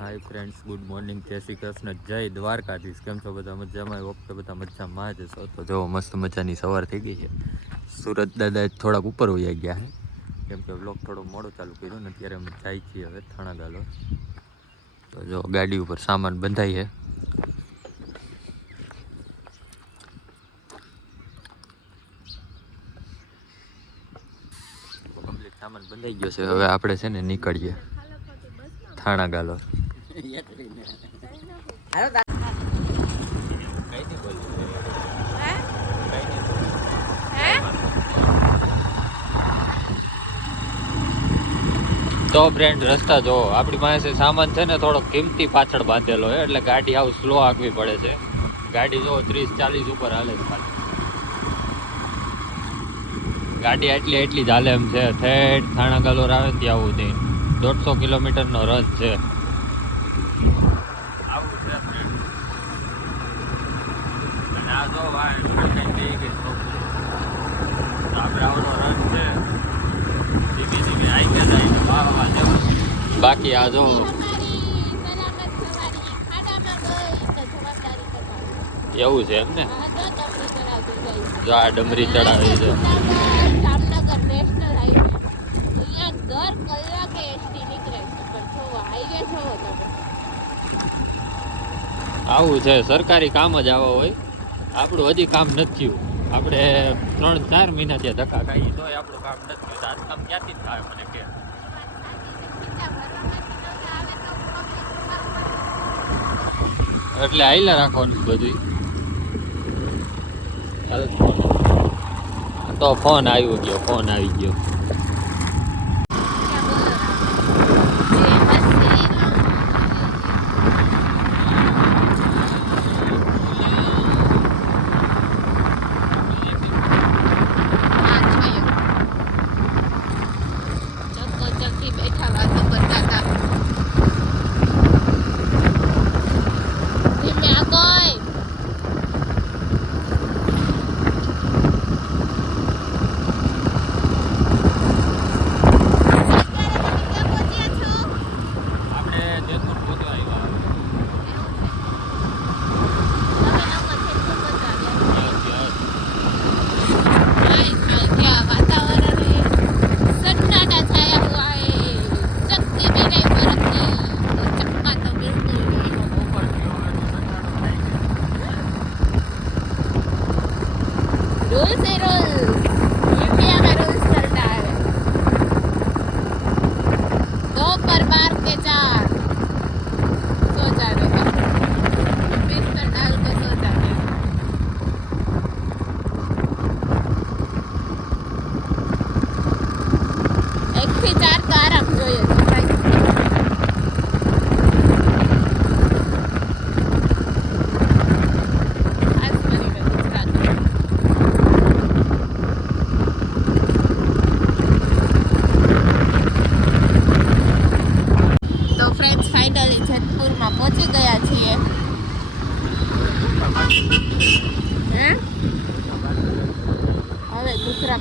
Hi friends, good morning, જય શ્રી કૃષ્ણ, જય દ્વારકાધીશ. કેમ છો બધા? મજામાં? હોપ કે બધા મજામાં જ છો. તો જો મસ્ત મજાની સવાર થઈ ગઈ છે. સુરત દાદા થોડાક ઉપર વયા ગયા છે, કેમ કે બ્લોગ થોડો મોડો ચાલુ કર્યો ને અત્યારે અમે જાય છીએ હવે થાણા ગાલો. તો જો ગાડી ઉપર સામાન બંધાઈ છે. કમ્પ્લીટ સામાન બંધાઈ ગયો છે. હવે આપણે છે ને નીકળીએ થાણા ગાલો. તો ફ્રેન્ડ રસ્તા જો આપણી પાસે સામાન છે ને થોડો કિંમતી પાછળ બાંધેલો હોય એટલે ગાડી આવું સ્લો આંકવી પડે છે. ગાડી જો 30-40 ઉપર હાલે છે. ગાડી એટલી જ હાલે એમ છે. ઠેઠ થાણા ગાલોર આવે ત્યાં સુધી 150 કિલોમીટરનો રન છે. આવું છે અને આ જો આપણે આવવાનો રન છે. ધીમે ધીમે આઈ જાય બાકી આ જો એવું છે એમ ને. જો આ ડમરી ચડાવી છે. આવું છે, સરકારી કામ જ આવા હોય. આપણું હજી કામ નથી થયું. આપણે 3-4 મહિના ત્યાં ધક્કા ખાઈએ તોય આપણું કામ નથી થયું. આ કામ ક્યાંથી જ થાય મને કે. એટલે આઈલા રાખવાનું બધું. તો ફોન આવી ગયો.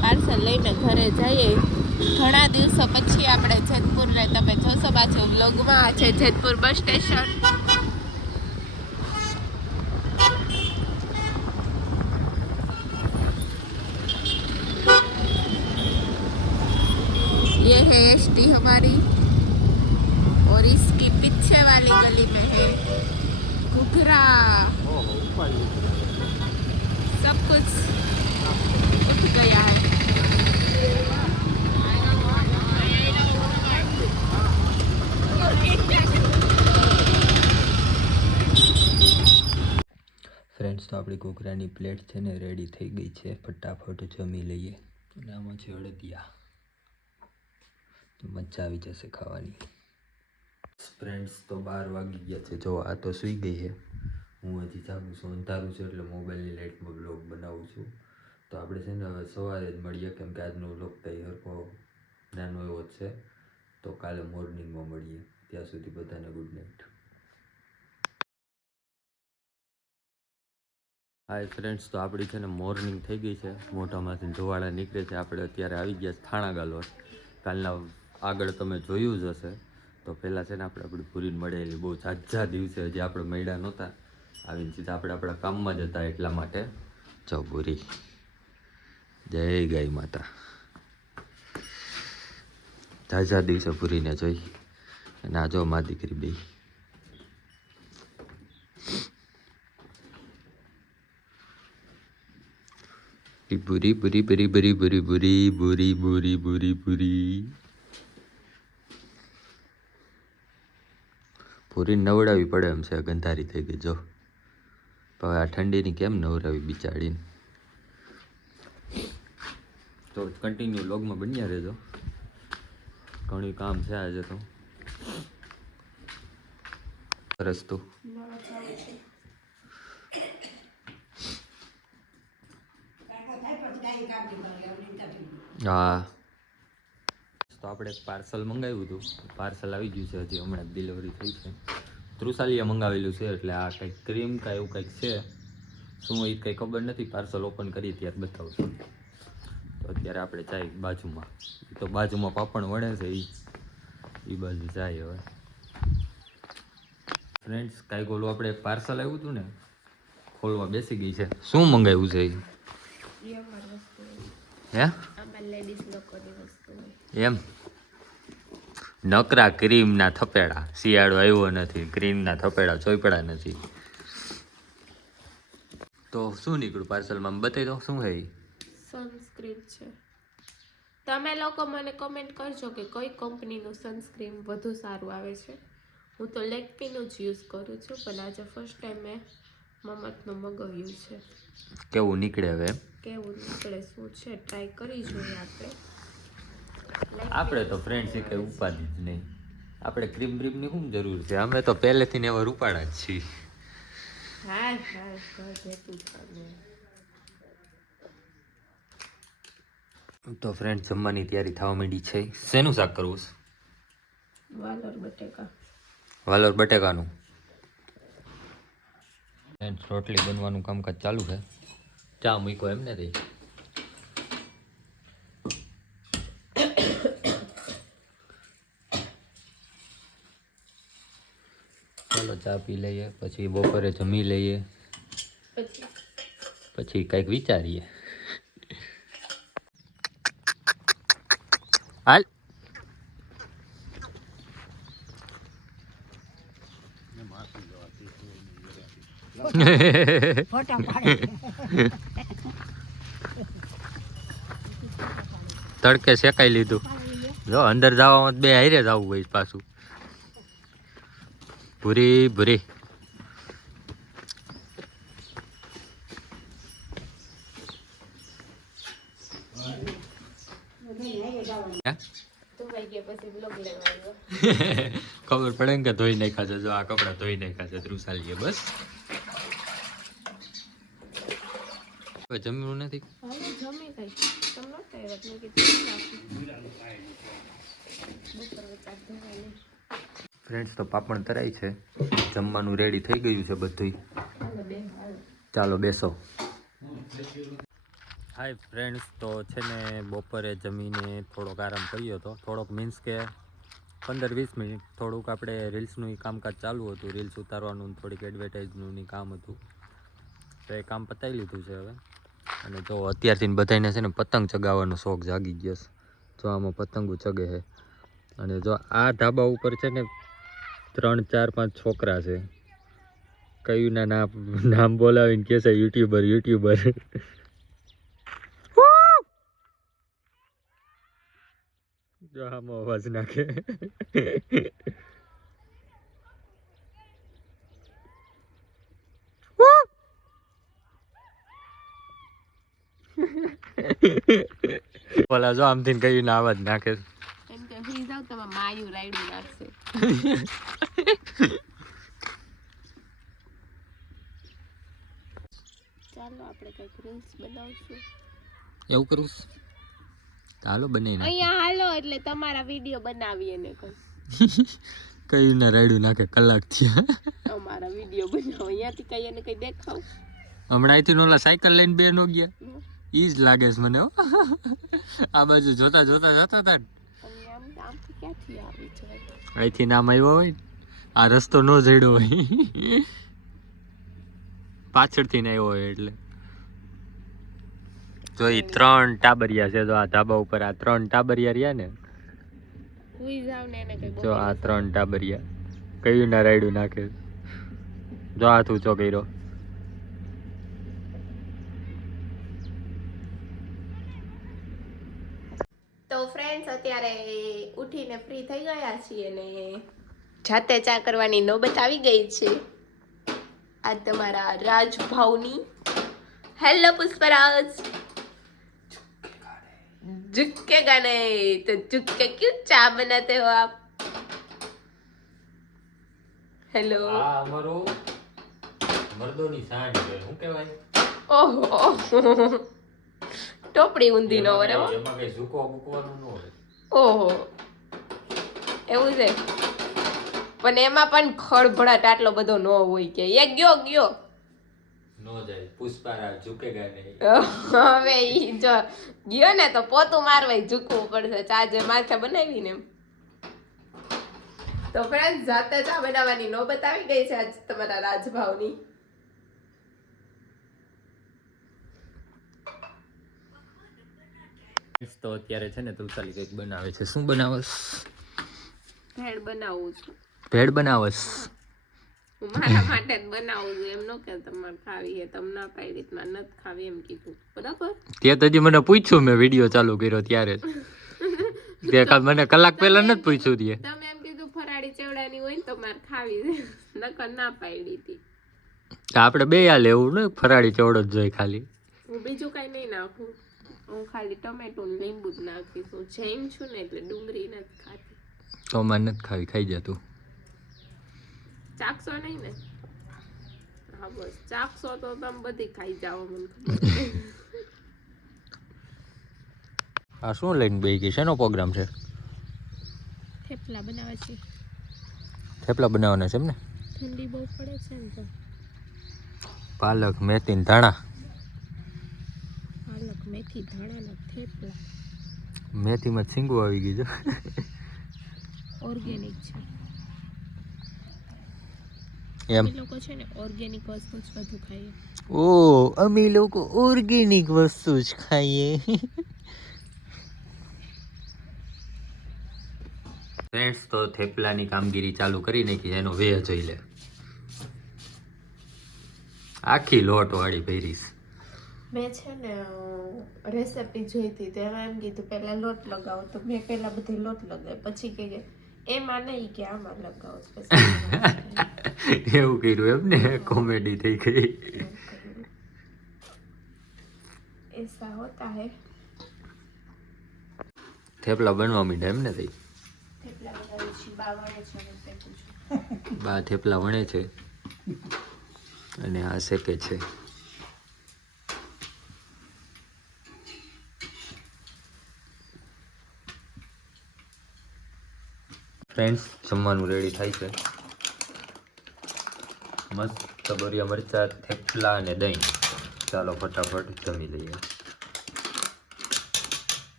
પાર્સલ લઈને ઘરે જઈએ. ઘણા દિવસો પછી આપણે જેતપુરને તમે જોશો પાછું વ્લોગમાં. આ છે જેતપુર બસ સ્ટેશન. ये है एसटी हमारी और इसकी पीछे वाली गली में है घुघरा. सब कुछ उठ गया है. ફ્રેન્ડ્સ, તો આપણી ઘૂઘરાની પ્લેટ છે ને રેડી થઈ ગઈ છે. ફટાફટ જમી લઈએ. અને આમાં છે અડદિયા, તો મજા આવી જશે ખાવાની. ફ્રેન્ડ્સ, તો 12 વાગી ગયા છે. જો આ તો સૂઈ ગઈ છે. હું હજી જાગું છું. અંધારું છે એટલે મોબાઈલની લાઇટમાં બ્લોગ બનાવું છું. તો આપણે છે ને હવે સવારે જ મળીએ, કેમ કે આજનો બ્લોગ તૈયાર નાનો એવો જ છે. તો કાલે મોર્નિંગમાં મળીએ. ત્યાં સુધી બધાને ગુડ નાઇટ. હાય ફ્રેન્ડ્સ, તો આપણી છે ને મોર્નિંગ થઈ ગઈ છે. મોઢામાંથી ધોવાળા નીકળે છે. આપણે અત્યારે આવી ગયા થાણા ગાલોર. કાલના આગળ તમે જોયું જ હશે. તો પહેલાં છે ને આપણી પૂરીને મળેલી બહુ ઝાઝા દિવસે હજી આપણે મળ્યા નહોતા, આવીને સીધા આપણે આપણા કામમાં જ હતા એટલા માટે. જો પૂરી, જય ગાય માતા. ઝાઝા દિવસે પૂરીને જોઈ અને આ જો મા દીકરી બે. પૂરી પૂરી પૂરી પૂરી પૂરી પૂરી પૂરી પૂરી પૂરી પૂરી પૂરી નવડાવી પડે એમ છે. ગંધારી થઈ ગઈ જો. પણ આ ઠંડીની કેમ નવડાવી બિચાડીને. તો કન્ટિન્યુ વ્લોગમાં બન્યા રહેજો, ઘણું કામ છે આજે તો. સરસ તો હા, તો આપણે પાર્સલ મંગાવ્યું હતું, પાર્સલ આવી ગયું છે. હજી હમણાં ડિલિવરી થઈ છે. ત્રુસાલીએ મંગાવેલું છે. એટલે આ કંઈક ક્રીમ કાંઈ એવું કંઈક છે. શું એ કંઈ ખબર નથી. પાર્સલ ઓપન કરી ત્યારે બતાવશું. તો અત્યારે આપણે જાય બાજુમાં. તો બાજુમાં પાપડ વળે છે, એ બાજુ જાય હવે. ફ્રેન્ડ્સ, કાંઈક ઓલું આપણે પાર્સલ આવ્યું હતું ને, ખોલવા બેસી ગઈ છે. શું મંગાવ્યું છે હે? એમ નકરા ક્રીમના થપેડા. શિયાળો આવ્યો નથી, ક્રીમના થપેડા ચોપડા નથી. તો શું નીકળ્યું પાર્સલમાં બતાવી દો. શું છે? સનસ્ક્રીન છે. તમે લોકો મને કમેન્ટ કરજો કે કઈ કંપનીનું સનસ્ક્રીન વધુ સારું આવે છે. હું તો લેકમીનું જ યુઝ કરું છું, પણ આજે ફર્સ્ટ ટાઈમ મેં મમતનું મગાવ્યું છે. કેવું નીકળે હવે? કેવું નીકળે શું છે ટ્રાય કરી જોઈએ આપણે. આપણે તો ફ્રેન્ડ્સ એ કંઈ ઉપાધિ જ નહીં. આપણે ક્રીમ બ્રીમની શું જરૂર છે? અમે તો પહેલેથી ને એવા રૂપાળા જ છીએ. હા હા જેટલું ચાલે. તો ફ્રેન્ડ, જમવાની તૈયારી થવા માંડી છે. શેનું શાક કરવું છે? વાલોર બટેકા. વાલોર બટેકાનું. ફ્રેન્ડ, રોટલી બનવાનું કામકાજ ચાલુ છે. ચા મૂકો એમ ને રહી. ચાલો ચા પી લઈએ, પછી બપોરે જમી લઈએ, પછી કંઈક વિચારીએ. હાલ તડકે શેકાઈ લીધું. જો અંદર જવામાં બે હારે જ આવવું હોય પાછું. ભૂરી ભૂરી ખબર પડે ને કે ધોઈ નાખ્યા છે. જો આ કપડા ધોઈ નાખ્યા છે ત્રુસાલીએ. બસ હવે જમ્યું નથી. ફ્રેન્ડ્સ, તો પાપડ તરાય છે, જમવાનું રેડી થઈ ગયું છે બધું. ચાલો બેસો. હાય ફ્રેન્ડ્સ, તો છે ને બપોરે જમીને થોડોક આરામ કર્યો હતો. થોડોક મીન્સ કે 15-20 મિનિટ થોડુંક આપણે રીલ્સનું કામકાજ ચાલુ હતું. રીલ્સ ઉતારવાનું, થોડીક એડવર્ટાઇઝનું કામ હતું. તો એ કામ પતાવી લીધું છે હવે. અને જો અત્યારથી બધાને છે ને પતંગ ચગાવવાનો શોખ જાગી ગયો છે. જો આમાં પતંગો ચગે છે. અને જો આ ધાબા ઉપર છે ને 3, 4, 5 છોકરા છે. કયું નામ બોલાવીને કે છે યુટ્યુબર. જો આમાં અવાજ નાખે. બોલા જો આમથી કયું ના અવાજ નાખે. એમ કે ફ્રી જાવ તમે માયું રાયડું નાખશે. ચાલો આપણે કઈક રીલ્સ બનાવશું. એવું કરું હાલો બને અહીંયા હાલો એટલે તમારા વિડીયો બનાવીએ ને કઈ. કયું ના રાયડું નાખે કલાક થયા. અમારા વિડીયો બનાવો અહીંયાથી કઈ એને કઈ દેખાવ. હમણાં અહીંથી ઓલા સાયકલ લઈને બે નો ગયા. ઈ જ લાગે છે મને. આ બાજુ જોતા જતા હતા. આમથી ક્યાંથી આવી છે? અહીંથી નામ આવ્યો હોય આ રસ્તો ન જડ્યો હોય પાછળથી ને આવ્યો હોય એટલે જો ઈ 3 ટાબરિયા છે. તો આ ધાબા ઉપર આ 3 ટાબરિયા રહ્યા ને હુઈ જાવ ને એને કઈ જો આ 3 ટાબરિયા કયું ના રાયડું નાખે. જો હાથ ઊંચો કર્યો. તો ફ્રેન્ડ્સ અત્યારે ઉઠીને ફ્રી થઈ ગયા છીએ ને જાતે ચા કરવાની નોબત આવી ગઈ છે. આ તમારા રાજભાવની. હેલો પુષ્પરાજ. झुकेगा नहीं तो झुक के क्यों चा बनाते हो आप? हेलो. આ અમારો મર્દોની સાંજ છે. શું કહેવાય? ઓહો ટોપડી ઊંધી નો વરે. એમાં કઈ ઝુકો મૂકવાનું ન હોય. ઓહો એવું છે. પણ એમાં પણ ખળભળાટ આટલો બધો ન હોય કે એક ગયો નો જાય. પુષ્પારાજ ઝુકેગા નહીં. હવે ઈ જો ગયો ને તો પોતું મારવાય ઝૂકવું પડશે. ચા જે માથે બનાવી ને એમ. તો ફ્રેન્ડ જાતે ચા બનાવવાની નોબત આવી ગઈ છે આજ તમારા રાજભાવની. તો અત્યારે છે ને તુલસાલી કંઈક બનાવે છે. શું બનાવસ? ભેળ બનાવું છું. ભેળ બનાવસ? હું મારા માટે જ બનાવું છું. એમ ન કે તમારે ખાવી છે તમે ના પાડી તમારે નથી ખાવી એમ કીધું. બરાબર. તે તો હજી મને પૂછ્યું મેં વિડીયો ચાલુ કર્યો ત્યારે જ. તે મને કલાક પહેલા નથી પૂછ્યું તે. તમે એમ કીધું ફરાળી ચેવડાની હોય ને તો મારે ખાવી છે. નકર ના પાડી હતી. આપણે બે આ લેવું ને ફરાળી ચેવડો જ જોઈએ ખાલી. હું બીજું કઈ નહીં નાખું. હું ખાલી ટમેટો ને લીંબુ જ નાખીશ. હું જૈન છું ને એટલે ડુંગળી નથી ખાતી. તો મારે નથી ખાવી. ખાઈ જા તું. ચાખશો નહીં ને? હા બસ ચાખશો તો તમે બધી ખાઈ જાઓ. મને ખબર. આ શું લઈને બેસી ગઈ? શેનો પ્રોગ્રામ છે? થેપલા બનાવે છે. થેપલા બનાવવાના છે એમ ને? ઠંડી બહુ પડે છે ને તો. પાલક મેથી ને ધાણા. પાલક મેથી ધાણાના થેપલા. મેથીમાં છીંગું આવી ગયું છે. ઓર્ગેનિક છે. એમ અમે લોકો છે ને ઓર્ગેનિક વસ્તુ જ વધુ ખાઈએ. ઓ અમે લોકો ઓર્ગેનિક વસ્તુ જ ખાઈએ. ફ્રેન્ડ્સ તો થેપલાની કામગીરી ચાલુ કરી નાખી. એનો વે જોઈ લે. આખી લોટ વાળી ભરીશ. મેં છે ને રેસિપી જોઈ હતી તો એમાં એમ કીધું પહેલા લોટ લગાવો તો મેં પહેલા બધે લોટ લગાવ્યો પછી કે એમાં નહીં કે આમાં લગાવો. એવું કર્યું એમ ને? કોમેડી થઈ ગઈ. ऐसा होता है. થેપલા બનવા માંડ્યા એમ ને? થઈ થેપલા બનાવી છે. બા વણે છે અને શેકું છું. બા થેપલા વણે છે અને આ શેકે છે. ફ્રેન્ડ્સ જમવાનું રેડી થાય છે. મસ્ત બરિયા મરચા થેપલા અને દહીં. ચાલો ફટાફટ જમી લઈએ.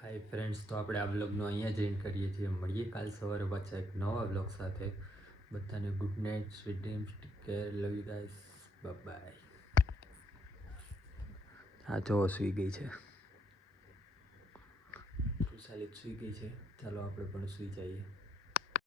હાય ફ્રેન્ડ્સ, તો આપણે આ વ્લોગનો અહીંયા જોઈન કરીએ છીએ. મળીએ કાલ સવારે પાછા એક નવા વ્લોગ સાથે. બધાને good night, sweet dreams, take care, love you guys, bye bye. હા જો સૂઈ ગઈ છે. ખુશાલી સૂઈ ગઈ છે. ચાલો આપણે પણ સૂઈ જઈએ.